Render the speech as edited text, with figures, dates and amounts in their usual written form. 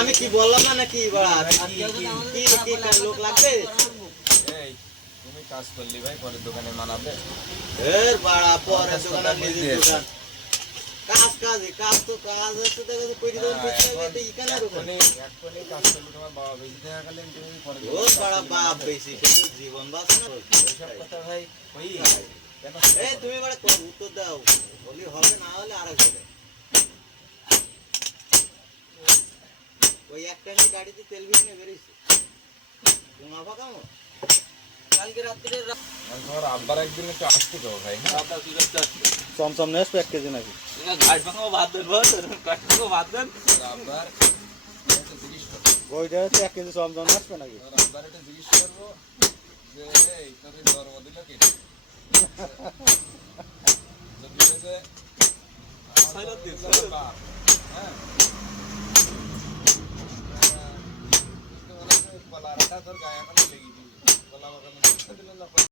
আমি কি বললাম না নাকি কি লোক লাগবে? এই তুমি কাজ করলি ভাই, পরের দোকানে মানাবে। এর বাড়া পরের দোকানে নিজের দোকান। কাজ তো কাজ আছে তো কইরি দোকান পিছনে ই কেন রকম? এখনই কাজ করলে তোমার বাবা বেশি টাকা গেলেন, তুমি পরের ও বাড়া বাপ বেশি কিন্তু জীবন বাঁচে না। ওইসব কথা ভাই কই কেন? এই তুমি বাড়া উত্তর দাও, বলি হবে না হলে আরেক হবে। ওই একটা নিয়ে গাড়িতে তেল ভরে বেরিয়েছে তোমার ফাঁকামো কালকে রাত্রে তোমার আব্বার একদিন একটু আসতে তো ভাই। চমচম নেস 1 কেজি নাকি গাড়ি ফাঁকা বাদ দেন বল গাড়ি ফাঁকা বাদ দেন আব্বার একটা জিজ্ঞেস করবো, ওইটা 1 কেজি চমচম আসবে নাকি? আব্বার একটা জিজ্ঞেস করবো যে এই তোকে জন্ম দিল কে? যদি যে সাইরাত দিন বাপ, হ্যাঁ কলাটা তোর গায়ে এখন